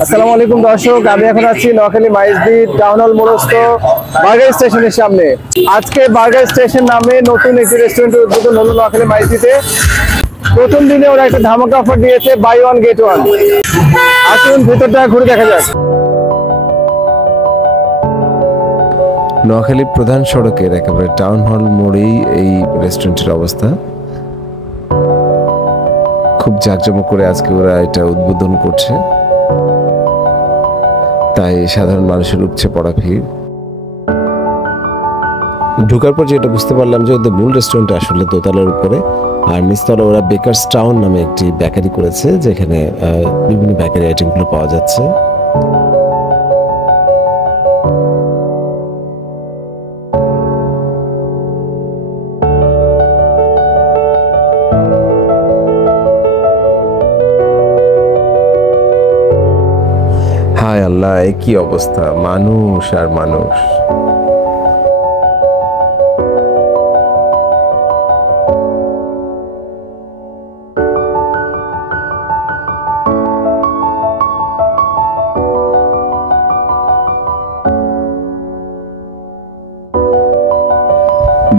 আসসালামু আলাইকুম দর্শক, আমি এখন আছি Noakhali Maijdee town hall মোড়স্থ burger স্টেশনের সামনে। আজকে বার্গার স্টেশন নামে নতুন একটি রেস্টুরেন্টের উদ্বোধন হলো নোয়াখালী মাইজদিতে। প্রথম দিনে ওরা একটা ধামাকা অফার দিয়েছে, বাই ওয়ান গেট ওয়ান। আসুন ভিতরটা ঘুরে দেখা যাক। নোয়াখালী প্রধান সড়কের একেবারে টাউন হল মোড়েই এই রেস্টুরেন্টের অবস্থা। খুব জাঁকজমক করে আজকে ওরা এটা উদ্বোধন করছে, তাই সাধারণ মানুষের উপচে পড়া ভিড়। ঢোকার পর যেটা বুঝতে পারলাম যে ওদের মূল রেস্টুরেন্ট আসলে দোতলার উপরে, আর নিচতলা ওরা বেকার্স টাউন নামে একটি বেকারি করেছে, যেখানে বিভিন্ন বেকারি আইটেমগুলো পাওয়া যাচ্ছে। হায় আল্লাহ, কি অবস্থা, মানুষ আর মানুষ।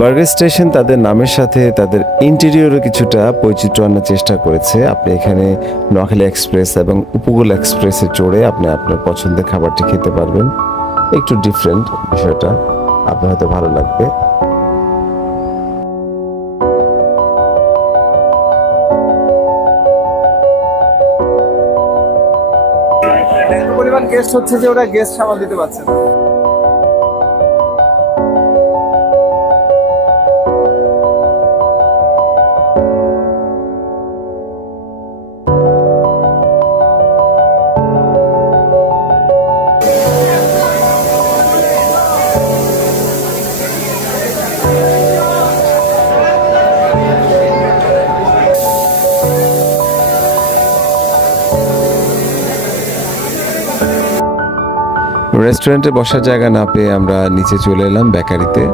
বার্গার স্টেশন তাদের নামের সাথে তাদের ইন্টেরিয়রও কিছুটা বৈচিত্র্য আনার চেষ্টা করেছে। আপনি এখানে নোয়াখালী এক্সপ্রেস এবং উপকূল এক্সপ্রেসে চড়ে আপনি আপনার পছন্দের খাবারটি খেতে পারবেন। একটু ডিফারেন্ট বিষয়টা, আপনার হয়তো ভালো লাগবে। পরিমাণ গেস্ট হচ্ছে যে ওরা গেস্ট সামাল দিতে পারছে না। রেস্টুরেন্টে বসার জায়গা না পেয়ে আমরা নিচে চলে এলাম বেকারিতে।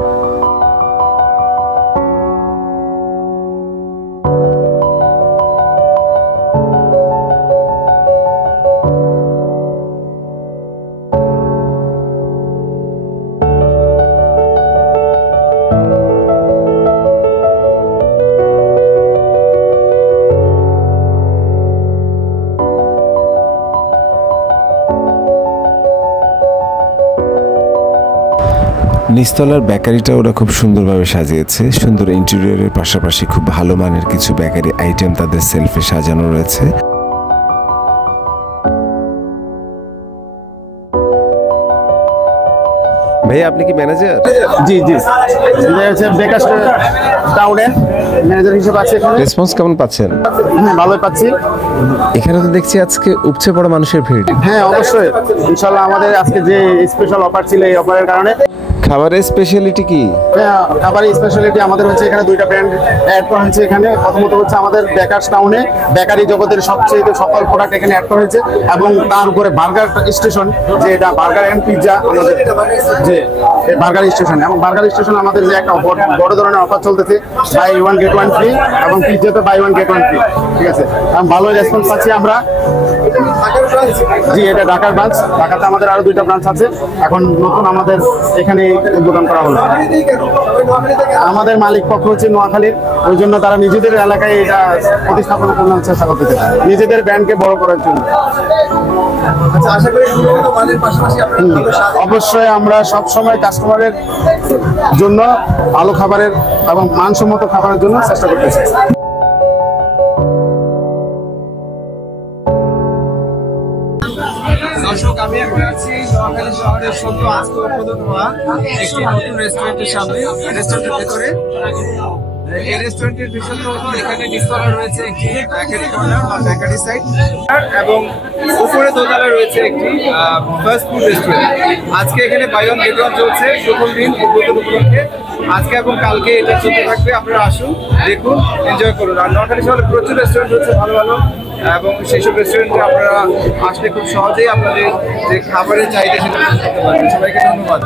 নিচতলার বেকারিটা ওরা খুব সুন্দরভাবে সাজিয়েছে। সুন্দর ইন্টেরিয়রের পাশাপাশি খুব ভালো মানের কিছু বেকারি আইটেম তাদের সেলফে সাজানো রয়েছে। ভাই, আপনি কি ম্যানেজার? জি জি, বেকার টাউনে ম্যানেজার হিসেবে আছে। রেসপন্স কেমন পাচ্ছেন? হ্যাঁ, ভালোই পাচ্ছি। এখানে তো দেখছি আজকে উপচে পড়া মানুষের ভিড়। হ্যাঁ অবশ্যই, ইনশাল্লাহ আমাদের আজকে যে স্পেশাল অফার ছিল, এই অফারের কারণে। খাবারের স্পেশালিটি কি? খাবারের স্পেশালিটি আমাদের হচ্ছে এখানে দুইটা ব্র্যান্ড অ্যাড করা হয়েছে। এখানে প্রথমত হচ্ছে আমাদের বেকার্স টাউনে বেকারি জগতের সবচেয়ে সকল প্রোডাক্ট এখানে অ্যাড করা হয়েছে, এবং তার উপরে বার্গার স্টেশন, যে এটা বার্গার অ্যান্ড পিৎজা, আমাদের যে বার্গার স্টেশন, এবং বার্গার স্টেশন আমাদের যে একটা বড় ধরনের অফার চলতেছে, buy one get one free, এবং পিৎজাতে buy one get one free. ঠিক আছে, ভালো রেসপন্স পাচ্ছি আমরা। জি, এটা ঢাকার ব্রাঞ্চ। ঢাকাতে আমাদের আরো দুইটা ব্রাঞ্চ আছে, এখন নতুন আমাদের এখানে উদ্বোধন করা হলো। আমাদের মালিক পক্ষ হচ্ছে নোয়াখালীর, ওই জন্য তারা নিজেদের এলাকায় এটা প্রতিস্থাপন করার চেষ্টা করতেছে, নিজেদের ব্র্যান্ডকে বড় করার জন্য। অবশ্যই আমরা সব সময় কাস্টমারের জন্য ভালো খাবারের এবং মানসম্মত খাবারের জন্য চেষ্টা করতেছি। দর্শক, আমি এখন আছি নোয়াখালী শহরের সদ্য আজকে উদ্বোধন হওয়া একটি নতুন রেস্টুরেন্টের সামনে। রেস্টুরেন্টের ভেতরে এই রেস্টুরেন্টের বিশেষত্ব হলো এখানে নিচতলা রয়েছে একটি বেকারি কর্নার বা বেকারি সাইড, এবং উপরে দোতলা রয়েছে একটি ফাস্ট ফুড রেস্টুরেন্ট। আজকে এখানে বাই ওয়ান গেট ওয়ান চলছে প্রথম দিন উদ্বোধন উপলক্ষে। আজকে এবং কালকে এটা চলতে থাকবে। আপনারা আসুন, দেখুন, এনজয় করুন। আর নোয়াখালী শহরে প্রচুর রেস্টুরেন্ট হচ্ছে ভালো ভালো, এবং সেইসব রেস্টুরেন্টে আপনারা আসলে খুব সহজেই আপনাদের যে খাবারের চাহিদা সেটা করতে পারবেন। সবাইকে ধন্যবাদ।